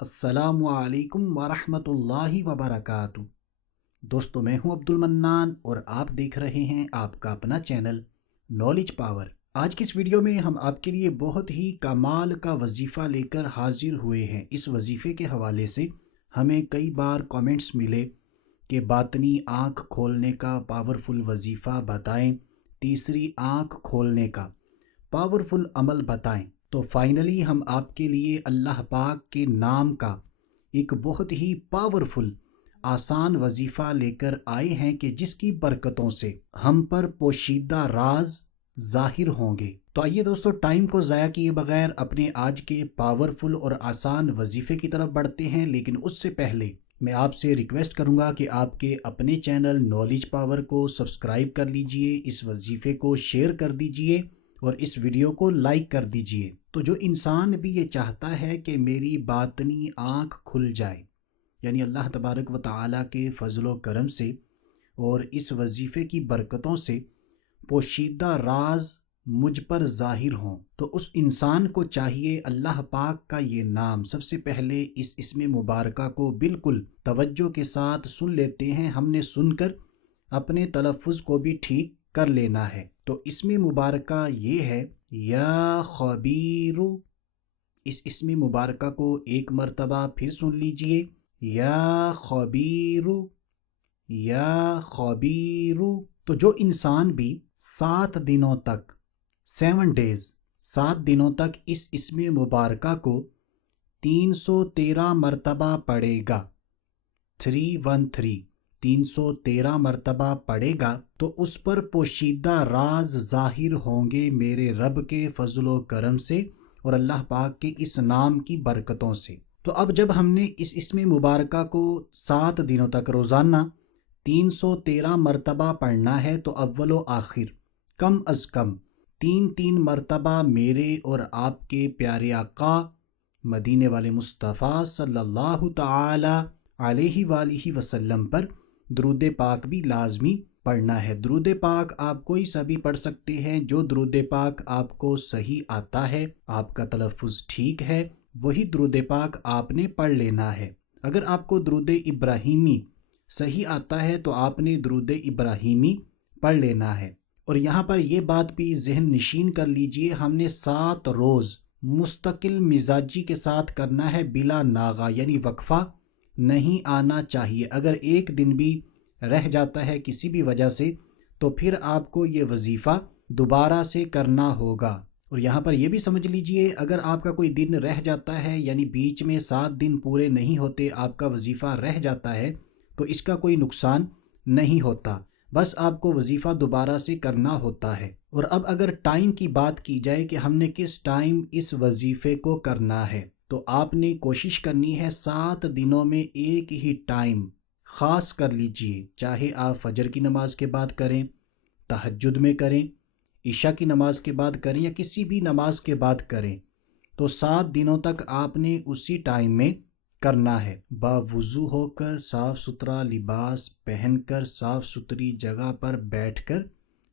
السلام علیکم ورحمۃ اللہ وبرکاتہ۔ دوستو، میں ہوں عبد المنان اور آپ دیکھ رہے ہیں آپ کا اپنا چینل نالج پاور۔ آج کی اس ویڈیو میں ہم آپ کے لیے بہت ہی کمال کا وظیفہ لے کر حاضر ہوئے ہیں۔ اس وظیفے کے حوالے سے ہمیں کئی بار کامنٹس ملے کہ باطنی آنکھ کھولنے کا پاورفل وظیفہ بتائیں، تیسری آنکھ کھولنے کا پاورفل عمل بتائیں۔ تو فائنلی ہم آپ کے لیے اللہ پاک کے نام کا ایک بہت ہی پاورفل آسان وظیفہ لے کر آئے ہیں کہ جس کی برکتوں سے ہم پر پوشیدہ راز ظاہر ہوں گے۔ تو آئیے دوستو، ٹائم کو ضائع کیے بغیر اپنے آج کے پاورفل اور آسان وظیفے کی طرف بڑھتے ہیں، لیکن اس سے پہلے میں آپ سے ریکویسٹ کروں گا کہ آپ کے اپنے چینل نالج پاور کو سبسکرائب کر لیجئے، اس وظیفے کو شیئر کر دیجئے اور اس ویڈیو کو لائک کر دیجئے۔ تو جو انسان بھی یہ چاہتا ہے کہ میری باطنی آنکھ کھل جائے، یعنی اللہ تبارک و تعالیٰ کے فضل و کرم سے اور اس وظیفے کی برکتوں سے پوشیدہ راز مجھ پر ظاہر ہوں، تو اس انسان کو چاہیے اللہ پاک کا یہ نام سب سے پہلے اس اسم مبارکہ کو بالکل توجہ کے ساتھ سن لیتے ہیں۔ ہم نے سن کر اپنے تلفظ کو بھی ٹھیک کر لینا ہے۔ تو اسم مبارکہ یہ ہے یا خبیر۔ اس اسم مبارکہ کو ایک مرتبہ پھر سن لیجئے، یا خبیر، یا خبیر۔ تو جو انسان بھی 7 دنوں تک 7 دنوں تک اس اسم مبارکہ کو 313 مرتبہ پڑھے گا، 313 مرتبہ پڑھے گا، تو اس پر پوشیدہ راز ظاہر ہوں گے میرے رب کے فضل و کرم سے اور اللہ پاک کے اس نام کی برکتوں سے۔ تو اب جب ہم نے اس اسم مبارکہ کو 7 دنوں تک روزانہ 313 مرتبہ پڑھنا ہے، تو اول و آخر کم از کم 3 مرتبہ میرے اور آپ کے پیارے آقا مدینے والے مصطفیٰ صلی اللہ تعالی علیہ وآلہ وسلم پر درود پاک بھی لازمی پڑھنا ہے۔ درود پاک آپ کوئی سا بھی پڑھ سکتے ہیں، جو درود پاک آپ کو صحیح آتا ہے، آپ کا تلفظ ٹھیک ہے، وہی درود پاک آپ نے پڑھ لینا ہے۔ اگر آپ کو درود ابراہیمی صحیح آتا ہے تو آپ نے درود ابراہیمی پڑھ لینا ہے۔ اور یہاں پر یہ بات بھی ذہن نشین کر لیجئے، ہم نے 7 روز مستقل مزاجی کے ساتھ کرنا ہے، بلا ناغہ، یعنی وقفہ نہیں آنا چاہیے۔ اگر ایک دن بھی رہ جاتا ہے کسی بھی وجہ سے، تو پھر آپ کو یہ وظیفہ دوبارہ سے کرنا ہوگا۔ اور یہاں پر یہ بھی سمجھ لیجئے، اگر آپ کا کوئی دن رہ جاتا ہے، یعنی بیچ میں 7 دن پورے نہیں ہوتے، آپ کا وظیفہ رہ جاتا ہے، تو اس کا کوئی نقصان نہیں ہوتا، بس آپ کو وظیفہ دوبارہ سے کرنا ہوتا ہے۔ اور اب اگر ٹائم کی بات کی جائے کہ ہم نے کس ٹائم اس وظیفے کو کرنا ہے، تو آپ نے کوشش کرنی ہے 7 دنوں میں ایک ہی ٹائم خاص کر لیجئے، چاہے آپ فجر کی نماز کے بعد کریں، تہجد میں کریں، عشاء کی نماز کے بعد کریں، یا کسی بھی نماز کے بعد کریں، تو 7 دنوں تک آپ نے اسی ٹائم میں کرنا ہے، باوضو ہو کر، صاف ستھرا لباس پہن کر، صاف ستھری جگہ پر بیٹھ کر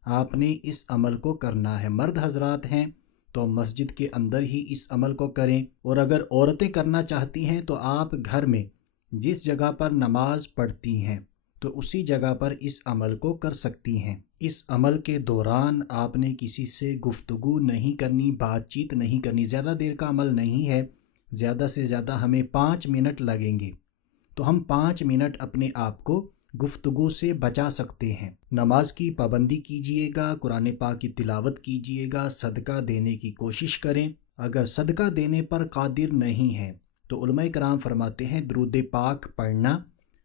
آپ نے اس عمل کو کرنا ہے۔ مرد حضرات ہیں تو مسجد کے اندر ہی اس عمل کو کریں، اور اگر عورتیں کرنا چاہتی ہیں تو آپ گھر میں جس جگہ پر نماز پڑھتی ہیں تو اسی جگہ پر اس عمل کو کر سکتی ہیں۔ اس عمل کے دوران آپ نے کسی سے گفتگو نہیں کرنی، بات چیت نہیں کرنی، زیادہ دیر کا عمل نہیں ہے، زیادہ سے زیادہ ہمیں 5 منٹ لگیں گے، تو ہم 5 منٹ اپنے آپ کو گفتگو سے بچا سکتے ہیں۔ نماز کی پابندی کیجئے گا، قرآن پاک کی تلاوت کیجئے گا، صدقہ دینے کی کوشش کریں۔ اگر صدقہ دینے پر قادر نہیں ہیں تو علماء کرام فرماتے ہیں درود پاک پڑھنا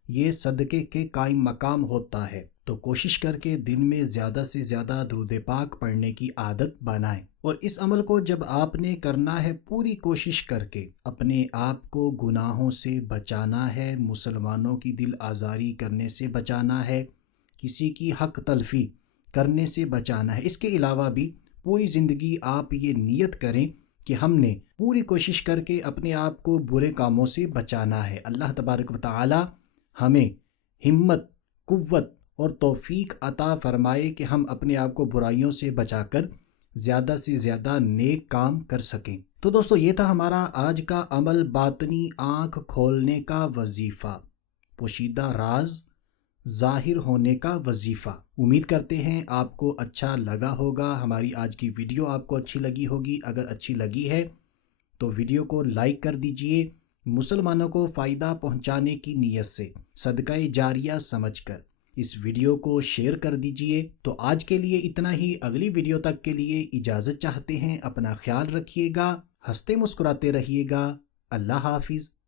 یہ صدقے کے قائم مقام ہوتا ہے، تو کوشش کر کے دن میں زیادہ سے زیادہ درود پاک پڑھنے کی عادت بنائیں۔ اور اس عمل کو جب آپ نے کرنا ہے، پوری کوشش کر کے اپنے آپ کو گناہوں سے بچانا ہے، مسلمانوں کی دل آزاری کرنے سے بچانا ہے، کسی کی حق تلفی کرنے سے بچانا ہے۔ اس کے علاوہ بھی پوری زندگی آپ یہ نیت کریں کہ ہم نے پوری کوشش کر کے اپنے آپ کو برے کاموں سے بچانا ہے۔ اللہ تبارک و تعالی ہمیں ہمت، قوت اور توفیق عطا فرمائے کہ ہم اپنے آپ کو برائیوں سے بچا کر زیادہ سے زیادہ نیک کام کر سکیں۔ تو دوستو یہ تھا ہمارا آج کا عمل باطنی آنکھ کھولنے کا وظیفہ، پوشیدہ راز ظاہر ہونے کا وظیفہ۔ امید کرتے ہیں آپ کو اچھا لگا ہوگا، ہماری آج کی ویڈیو آپ کو اچھی لگی ہوگی۔ اگر اچھی لگی ہے تو ویڈیو کو لائک کر دیجئے، مسلمانوں کو فائدہ پہنچانے کی نیت سے صدقہ جاریہ سمجھ کر اس ویڈیو کو شیئر کر دیجئے۔ تو آج کے لیے اتنا ہی، اگلی ویڈیو تک کے لیے اجازت چاہتے ہیں۔ اپنا خیال رکھیے گا، ہنستے مسکراتے رہیے گا۔ اللہ حافظ۔